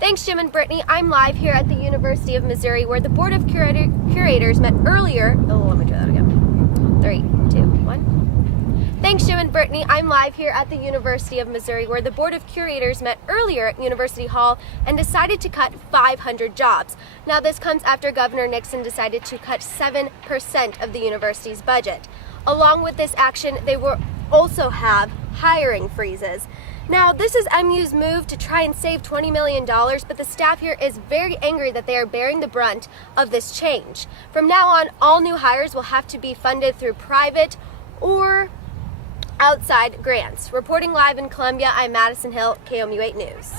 Thanks, Jim and Brittany. I'm live here at the University of Missouri, where the Board of Curators met earlier. Let me try that again. 3, 2, 1. Thanks, Jim and Brittany. I'm live here at the University of Missouri, where the Board of Curators met earlier at University Hall and decided to cut 500 jobs. Now, this comes after Governor Nixon decided to cut 7% of the university's budget. Along with this action, they will also have hiring freezes. Now, this is MU's move to try and save $20 million, but the staff here is very angry that they are bearing the brunt of this change. From now on, all new hires will have to be funded through private or outside grants. Reporting live in Columbia, I'm Madison Hill, KOMU 8 News.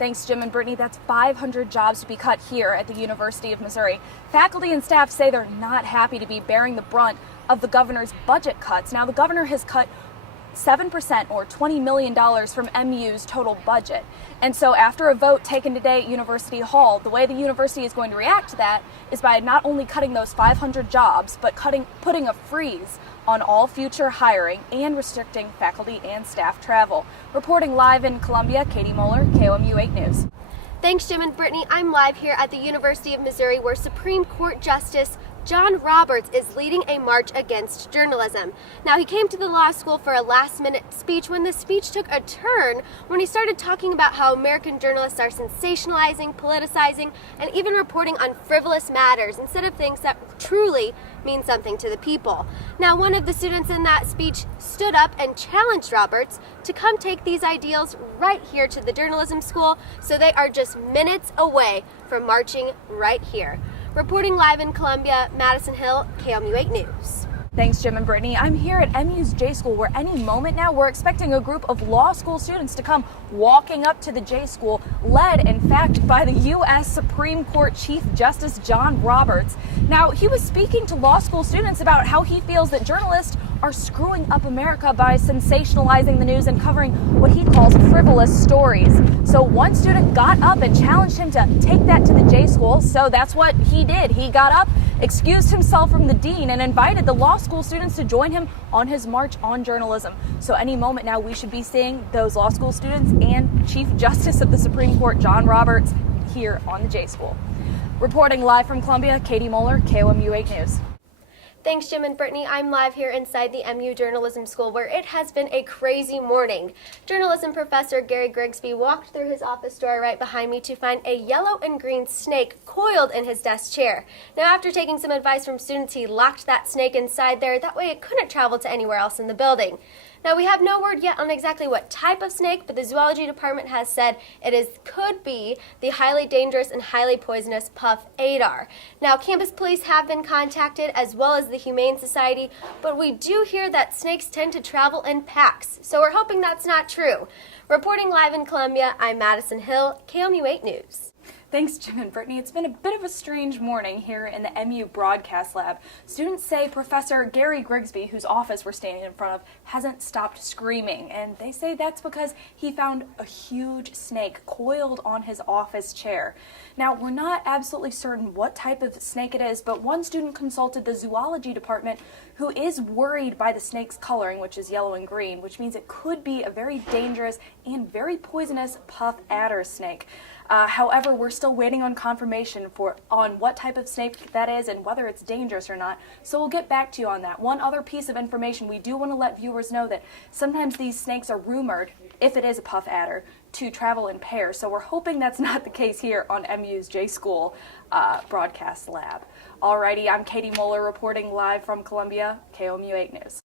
Thanks, Jim and Brittany. That's 500 jobs to be cut here at the University of Missouri. Faculty and staff say they're not happy to be bearing the brunt of the governor's budget cuts. Now, the governor has cut 7% or $20 million from MU's total budget. And so after a vote taken today at University Hall, the way the university is going to react to that is by not only cutting those 500 jobs, but putting a freeze on all future hiring and restricting faculty and staff travel. Reporting live in Columbia, Katie Moeller, KOMU 8 News. Thanks, Jim and Brittany. I'm live here at the University of Missouri, where Supreme Court Justice John Roberts is leading a march against journalism. Now, he came to the law school for a last-minute speech when the speech took a turn when he started talking about how American journalists are sensationalizing, politicizing, and even reporting on frivolous matters instead of things that truly mean something to the people. Now, one of the students in that speech stood up and challenged Roberts to come take these ideals right here to the journalism school, so they are just minutes away from marching right here. Reporting live in Columbia, Madison Hill, KOMU 8 News. Thanks, Jim and Brittany. I'm here at MU's J School, where any moment now we're expecting a group of law school students to come walking up to the J School, led, in fact, by the U.S. Supreme Court Chief Justice John Roberts. Now, he was speaking to law school students about how he feels that journalists are screwing up America by sensationalizing the news and covering what he calls frivolous stories. So one student got up and challenged him to take that to the J School, so that's what he did. He got up, excused himself from the dean, and invited the law school students to join him on his march on journalism. So any moment now we should be seeing those law school students and Chief Justice of the Supreme Court John Roberts here on the J School. Reporting live from Columbia, Katie Moeller, KOMU 8 News. Thanks, Jim and Brittany. I'm live here inside the MU Journalism School, where it has been a crazy morning. Journalism professor Gary Grigsby walked through his office door right behind me to find a yellow and green snake coiled in his desk chair. Now, after taking some advice from students, he locked that snake inside there. That way it couldn't travel to anywhere else in the building. Now, we have no word yet on exactly what type of snake, but the zoology department has said could be the highly dangerous and highly poisonous puff adar. Now, campus police have been contacted, as well as the Humane Society, but we do hear that snakes tend to travel in packs, so we're hoping that's not true. Reporting live in Columbia, I'm Madison Hill, KOMU 8 News. Thanks, Jim and Brittany. It's been a bit of a strange morning here in the MU Broadcast Lab. Students say Professor Gary Grigsby, whose office we're standing in front of, hasn't stopped screaming, and they say that's because he found a huge snake coiled on his office chair. Now, we're not absolutely certain what type of snake it is, but one student consulted the zoology department, who is worried by the snake's coloring, which is yellow and green, which means it could be a very dangerous and very poisonous puff adder snake. However, we're still waiting on confirmation on what type of snake that is and whether it's dangerous or not, so we'll get back to you on that. One other piece of information, we do want to let viewers know that sometimes these snakes are rumored, if it is a puff adder, to travel in pairs, so we're hoping that's not the case here on MU's J School Broadcast Lab. Alrighty, I'm Katie Moeller reporting live from Columbia, KOMU 8 News.